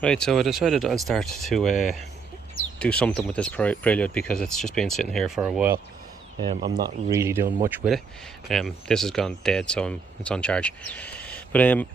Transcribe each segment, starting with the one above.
Right, so I decided I'll start to do something with this Prelude because it's just been sitting here for a while. I'm not really doing much with it. This has gone dead, so it's on charge. But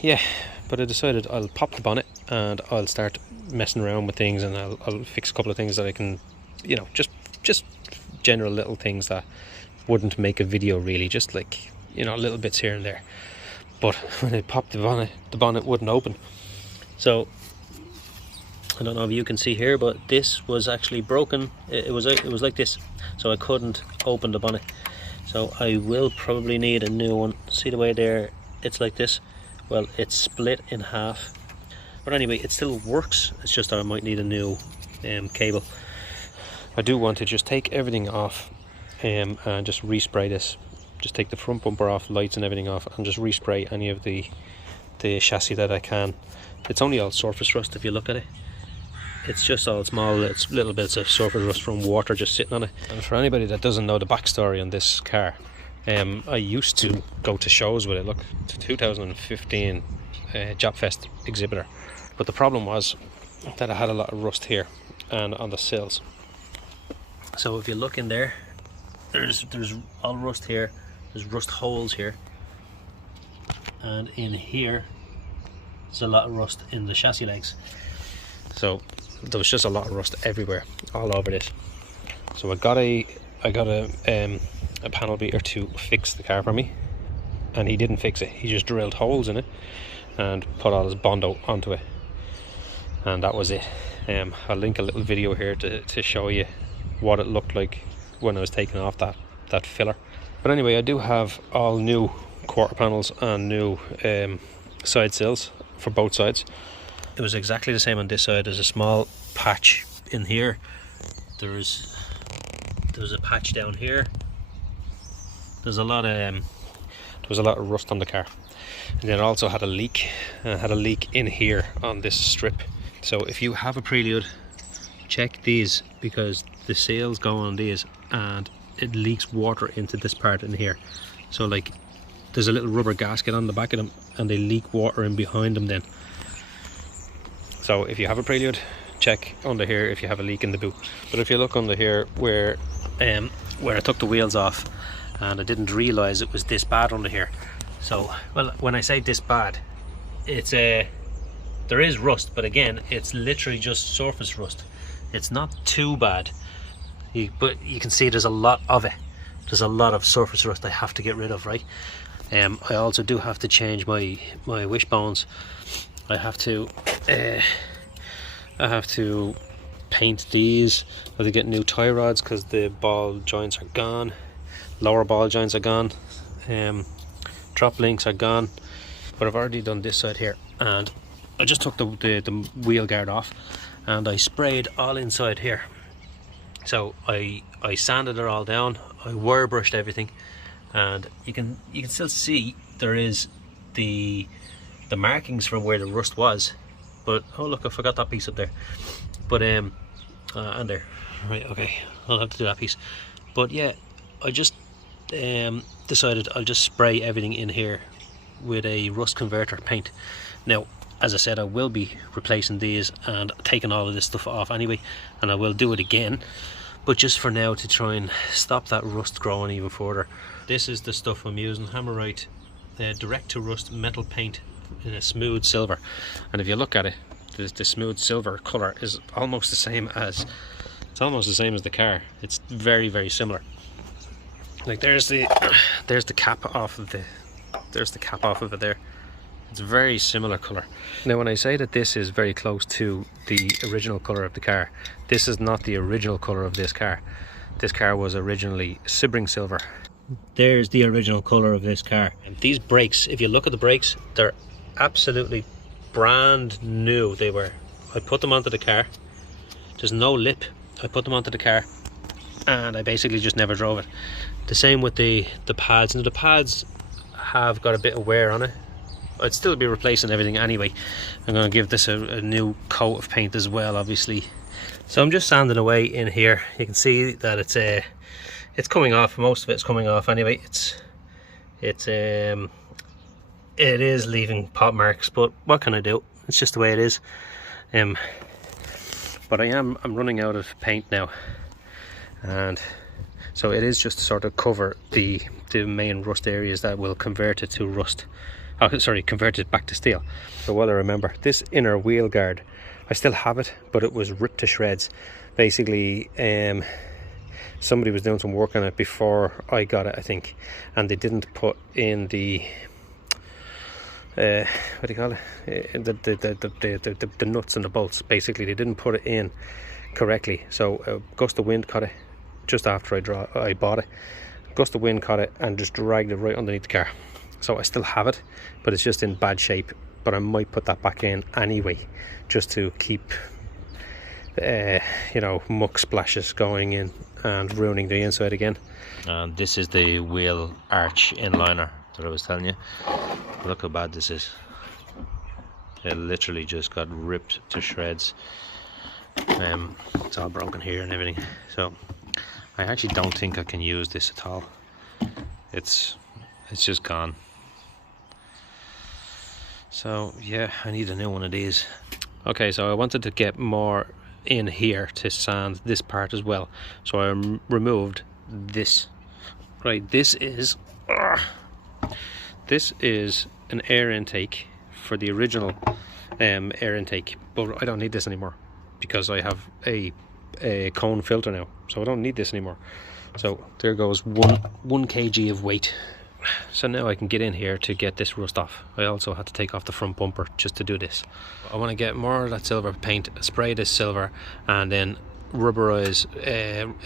yeah, but I decided I'll pop the bonnet and I'll start messing around with things, and I'll fix a couple of things that I can, you know, just general little things that wouldn't make a video really, just like, you know, little bits here and there. But when I popped the bonnet wouldn't open. So I don't know if you can see here, but this was actually broken. It was like this, so I couldn't open the bonnet. So I will probably need a new one. See the way there, it's like this. Well, it's split in half, but anyway, it still works. It's just that I might need a new cable. I do want to just take everything off and just respray this. Just take the front bumper off, lights and everything off, and just respray any of the chassis that I can. It's only all surface rust if you look at it. It's just all small, it's little bits of surface rust from water just sitting on it. And for anybody that doesn't know the backstory on this car, I used to go to shows with it. Look, it's a 2015 Job Fest exhibitor. But the problem was that I had a lot of rust here and on the sills. So if you look in there, there's all rust here, there's rust holes here, and in here there's a lot of rust in the chassis legs. So there was just a lot of rust everywhere, all over this. So I got a panel beater to fix the car for me, and he didn't fix it. He just drilled holes in it and put all his Bondo onto it, and that was it. I'll link a little video here to show you what it looked like when I was taking off that filler. But anyway, I do have all new quarter panels and new side sills for both sides. It was exactly the same on this side. There's a small patch in here. There's a patch down here. There's a lot of there was a lot of rust on the car, and then it also had a leak. Had a leak in here on this strip. So if you have a Prelude, check these, because the seals go on these and it leaks water into this part in here. So like, there's a little rubber gasket on the back of them and they leak water in behind them then. So if you have a Prelude, check under here if you have a leak in the boot. But if you look under here where I took the wheels off, and I didn't realise it was this bad under here. So, well, when I say this bad, it's there is rust, but again, it's literally just surface rust. It's not too bad, but you can see there's a lot of it. There's a lot of surface rust I have to get rid of, right? I also do have to change my wishbones. I have to paint these. I have to get new tie rods because the ball joints are gone. Lower ball joints are gone. Drop links are gone. But I've already done this side here, and I just took the wheel guard off and I sprayed all inside here. So I sanded it all down. I wire brushed everything, and you can still see there is the markings from where the rust was. But oh look, I forgot that piece up there. But and there, right, okay, I'll have to do that piece. But yeah, I just decided I'll just spray everything in here with a rust converter paint. Now, as I said, I will be replacing these and taking all of this stuff off anyway, and I will do it again, but just for now to try and stop that rust growing even further. This is the stuff I'm using, Hammerite direct to rust metal paint in a smooth silver. And if you look at it, the smooth silver color is almost the same as the car. It's very, very similar. Like there's the cap off of it there. It's a very similar color. Now when I say that this is very close to the original color of the car, this is not the original color of this car. This car was originally Sebring silver. There's the original color of this car. And these brakes, if you look at the brakes, they're absolutely brand new. They were, I put them onto the car. There's no lip. I put them onto the car and I basically just never drove it. The same with the pads. And the pads have got a bit of wear on it. I'd still be replacing everything anyway. I'm going to give this a new coat of paint as well, obviously. So I'm just sanding away in here. You can see that it's coming off. Most of it's coming off anyway. It is leaving pot marks, but what can I do? it's just the way it is. But I'm running out of paint now, and so it is just to sort of cover the main rust areas that will convert it to rust. Oh, sorry, convert it back to steel. So what I remember, this inner wheel guard, I still have it, but it was ripped to shreds. Basically, somebody was doing some work on it before I got it, I think, and they didn't put in the what do you call it? The nuts and the bolts. Basically, they didn't put it in correctly. So a gust of wind caught it just after I bought it. Gust of wind caught it and just dragged it right underneath the car. So I still have it, but it's just in bad shape. But I might put that back in anyway, just to keep you know, muck splashes going in and ruining the inside again. And this is the wheel arch inliner that I was telling you. Look how bad this is. It literally just got ripped to shreds. It's all broken here and everything. So I actually don't think I can use this at all. It's just gone. So yeah, I need a new one of these. Okay, so I wanted to get more in here to sand this part as well. So I removed this. Right, this is an air intake for the original air intake, but I don't need this anymore because I have a cone filter now, so I don't need this anymore. So there goes one kg of weight. So now I can get in here to get this rust off. I also had to take off the front bumper just to do this. I want to get more of that silver paint, spray this silver, and then rubberize.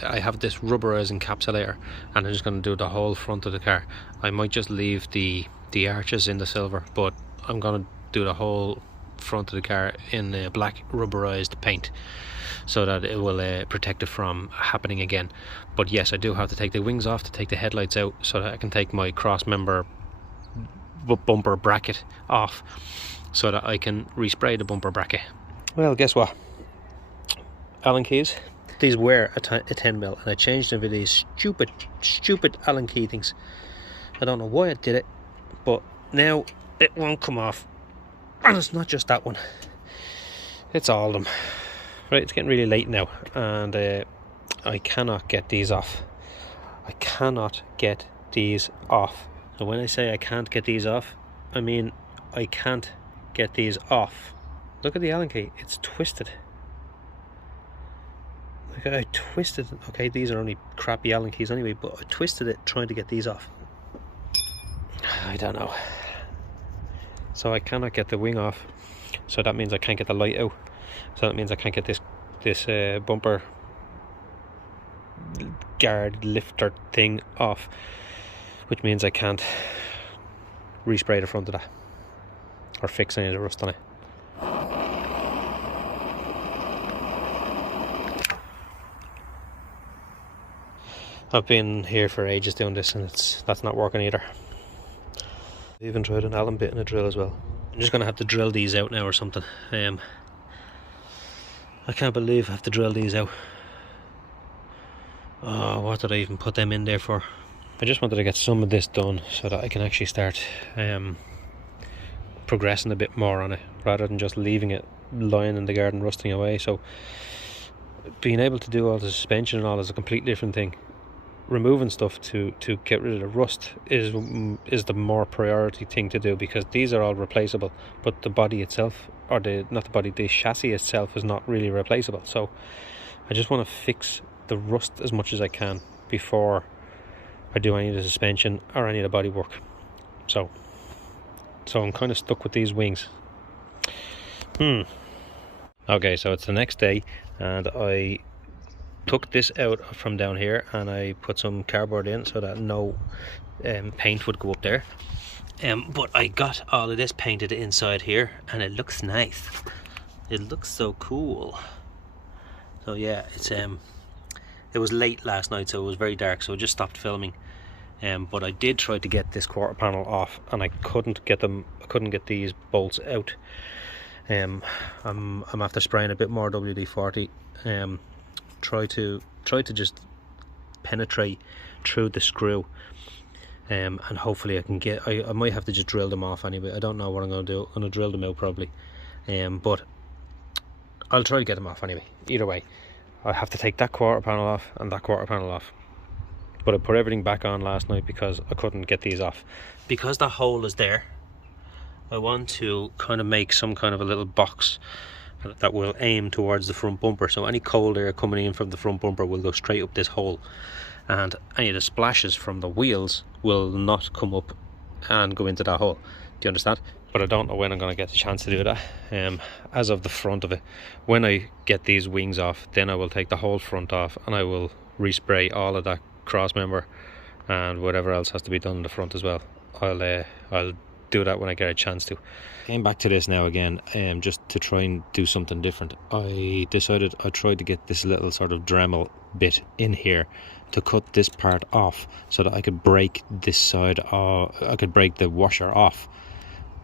I have this rubberize encapsulator, and I'm just going to do the whole front of the car. I might just leave the arches in the silver, but I'm going to do the whole front of the car in black rubberized paint, so that it will protect it from happening again. But yes, I do have to take the wings off to take the headlights out, so that I can take my cross member bumper bracket off, so that I can respray the bumper bracket. Well, guess what? Allen keys. These were a 10mm, and I changed them with these stupid Allen key things. I don't know why I did it, but now it won't come off. And it's not just that one, it's all of them. Right, it's getting really late now, and I cannot get these off. I cannot get these off. So when I say I can't get these off, I mean I can't get these off. Look at the Allen key, it's twisted. Like I twisted, okay, these are only crappy Allen keys anyway, but I twisted it trying to get these off. I don't know. So I cannot get the wing off, so that means I can't get the light out, so that means I can't get this bumper guard lifter thing off, which means I can't respray the front of that or fix any of the rust on it. I've been here for ages doing this, and that's not working either. I even tried an Allen bit and a drill as well. I'm just going to have to drill these out now or something. I can't believe I have to drill these out. Oh, what did I even put them in there for? I just wanted to get some of this done so that I can actually start progressing a bit more on it, rather than just leaving it lying in the garden rusting away. So being able to do all the suspension and all is a completely different thing. Removing stuff to get rid of the rust is the more priority thing to do, because these are all replaceable, but the body itself, or the chassis itself is not really replaceable. So I just want to fix the rust as much as I can before I do any of the suspension or any of the body work. So I'm kind of stuck with these wings. Okay, so it's the next day, and I took this out from down here and I put some cardboard in so that no paint would go up there, but I got all of this painted inside here, and it looks nice. It looks so cool. So yeah, it was late last night, so it was very dark, so I just stopped filming. But I did try to get this quarter panel off, and I couldn't get them. I couldn't get these bolts out. I'm after spraying a bit more WD-40. Try to just penetrate through the screw, and hopefully I can get. I might have to just drill them off anyway. I don't know what I'm going to do. I'm going to drill them out probably. but I'll try to get them off anyway. Either way, I have to take that quarter panel off and that quarter panel off. But I put everything back on last night because I couldn't get these off. Because the hole is there, I want to kind of make some kind of a little box that will aim towards the front bumper, so any cold air coming in from the front bumper will go straight up this hole, and any of the splashes from the wheels will not come up and go into that hole. Do you understand? But I don't know when I'm going to get the chance to do that. As of the front of it, when I get these wings off, then I will take the whole front off and I will respray all of that cross member and whatever else has to be done in the front as well. I'll do that when I get a chance to. Came back to this now again, just to try and do something different. I decided I tried to get this little sort of Dremel bit in here to cut this part off so that I could break this side, I could break the washer off.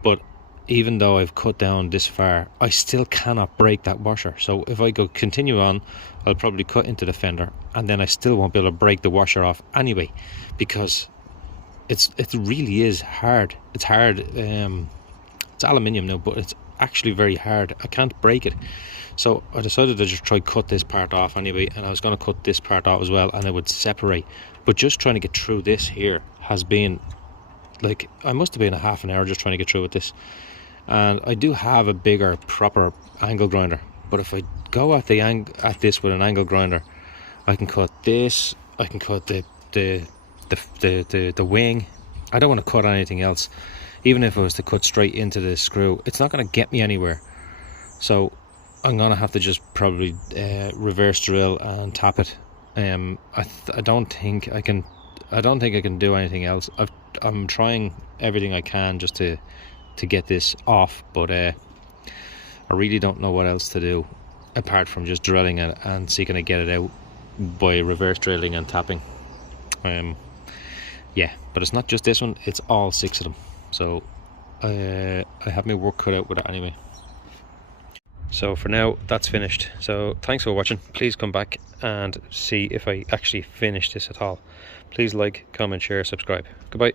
But even though I've cut down this far, I still cannot break that washer. So if I go continue on, I'll probably cut into the fender, and then I still won't be able to break the washer off anyway, because it really is hard. It's hard. It's aluminium now, but it's actually very hard. I can't break it. So I decided to just try cut this part off anyway, and I was going to cut this part off as well, and it would separate. But just trying to get through this here has been like, I must have been a half an hour just trying to get through with this. And I do have a bigger, proper angle grinder, but if I go at this with an angle grinder, I can cut this, I can cut the wing. I don't want to cut anything else. Even if I was to cut straight into the screw, it's not going to get me anywhere. So I'm going to have to just probably reverse drill and tap it. I don't think I can do anything else. I'm trying everything I can just to get this off, but I really don't know what else to do apart from just drilling it and seeking to get it out by reverse drilling and tapping. Yeah, but it's not just this one, it's all 6 of them. So I have my work cut out with it anyway. So for now, that's finished. So thanks for watching. Please come back and see if I actually finish this at all. Please like, comment, share, subscribe. Goodbye.